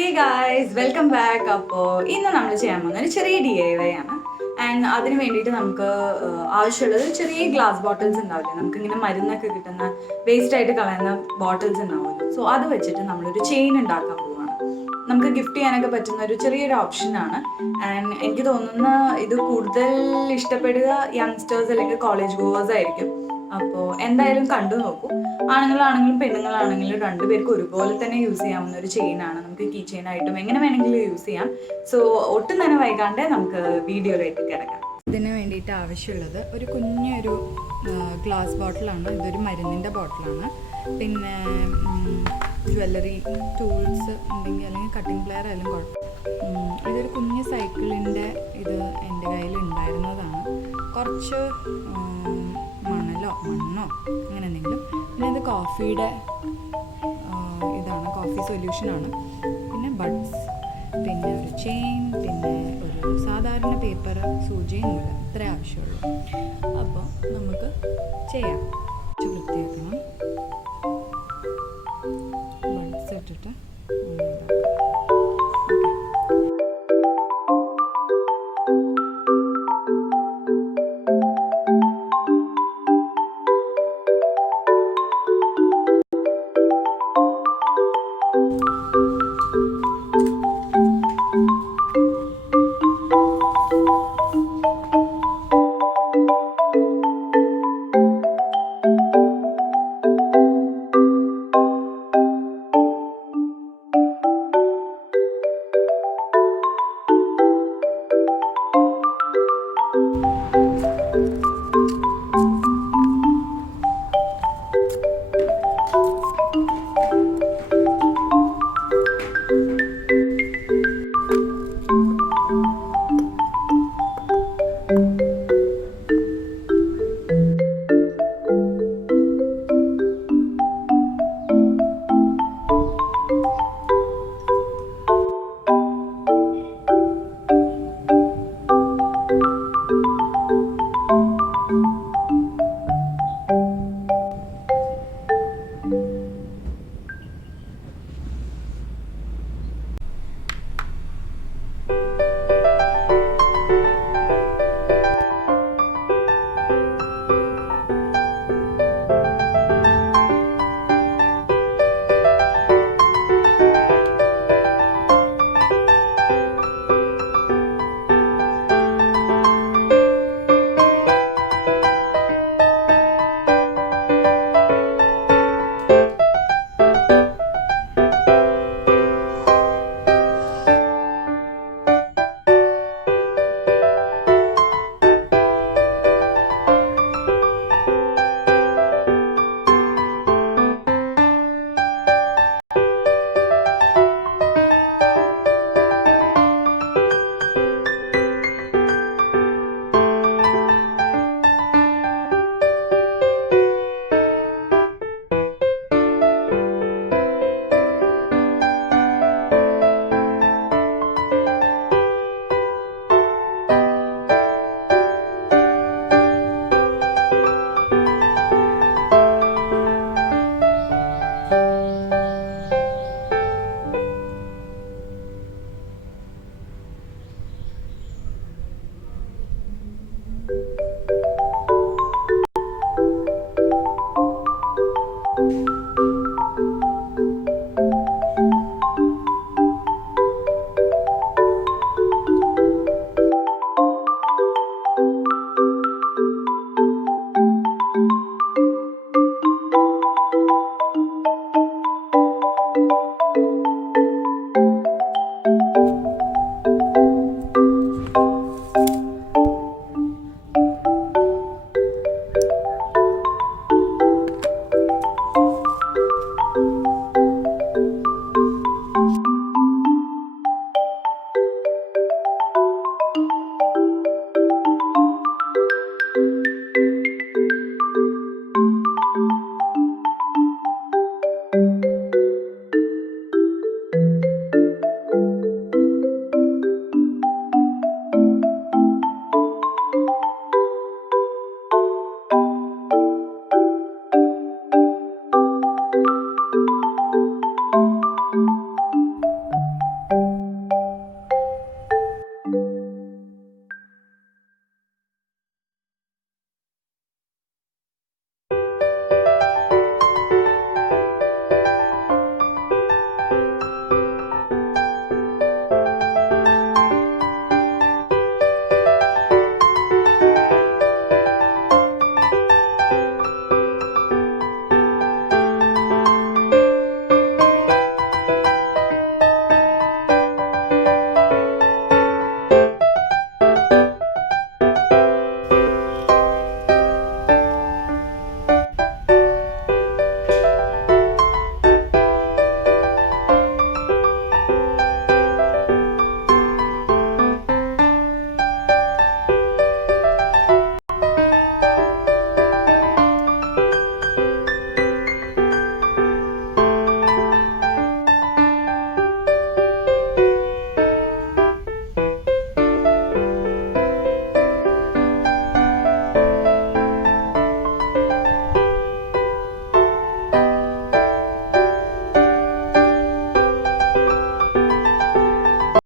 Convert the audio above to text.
Hey guys, welcome back. അപ്പോൾ ഇന്ന് നമ്മൾ ചെയ്യാൻ പോകുന്നത് ഒരു ചെറിയ DIY ആണ്. ആൻഡ് അതിന് വേണ്ടിയിട്ട് നമുക്ക് ആവശ്യമുള്ളത് ചെറിയ ഗ്ലാസ് ബോട്ടിൽസ് ഉണ്ടാവില്ലേ, നമുക്കിങ്ങനെ മരുന്നൊക്കെ കിട്ടുന്ന വേസ്റ്റ് ആയിട്ട് കളയുന്ന ബോട്ടിൽസ് ഉണ്ടാവുമല്ലോ. സോ അത് വെച്ചിട്ട് നമ്മളൊരു ചെയിൻ ഉണ്ടാക്കാൻ പോവുകയാണ്. നമുക്ക് ഗിഫ്റ്റ് ചെയ്യാനൊക്കെ പറ്റുന്ന ഒരു ചെറിയൊരു ഓപ്ഷനാണ്. ആൻഡ് എനിക്ക് തോന്നുന്ന ഇത് കൂടുതൽ ഇഷ്ടപ്പെടുക യങ്സ്റ്റേഴ്സ് അല്ലെങ്കിൽ കോളേജ് ഗോവേഴ്സ് ആയിരിക്കും. അപ്പോൾ എന്തായാലും കണ്ടു നോക്കൂ. ആണുങ്ങളാണെങ്കിലും പെണ്ണുങ്ങളാണെങ്കിലും രണ്ടുപേർക്കും ഒരുപോലെ തന്നെ യൂസ് ചെയ്യാവുന്ന ഒരു ചെയിനാണ്. നമുക്ക് കീ ചെയിനായിട്ടും എങ്ങനെ വേണമെങ്കിലും യൂസ് ചെയ്യാം. സോ ഒട്ടും തന്നെ വൈകാണ്ട് നമുക്ക് വീഡിയോയിലേക്ക് കിടക്കാം. ഇതിന് വേണ്ടിയിട്ട് ആവശ്യമുള്ളത് ഒരു കുഞ്ഞൊരു ഗ്ലാസ് ബോട്ടിലാണ്. ഇതൊരു മരുന്നിൻ്റെ ബോട്ടിലാണ്. പിന്നെ ജ്വല്ലറി ടൂൾസ് ഉണ്ടെങ്കിൽ അല്ലെങ്കിൽ കട്ടിംഗ് പ്ലെയർ ആയാലും കുഴപ്പം. ഇതൊരു കുഞ്ഞ് സൈക്കിളിൻ്റെ ഇത് എൻ്റെ കയ്യിൽ ഉണ്ടായിരുന്നതാണ്. കുറച്ച് മണ്ണോ അങ്ങനെ എന്തെങ്കിലും. പിന്നെ ഇത് കോഫിയുടെ ഇതാണ്, കോഫി സൊല്യൂഷനാണ്. പിന്നെ ബഡ്സ്, പിന്നെ ഒരു ചെയിൻ, പിന്നെ ഒരു സാധാരണ പേപ്പർ, സൂചിയും നൂല്, ഇത്രേ ആവശ്യമുള്ളൂ. അപ്പോൾ നമുക്ക് ചെയ്യാം. വൃത്തിയാക്കണം. ബഡ്സ് ഇട്ടിട്ട്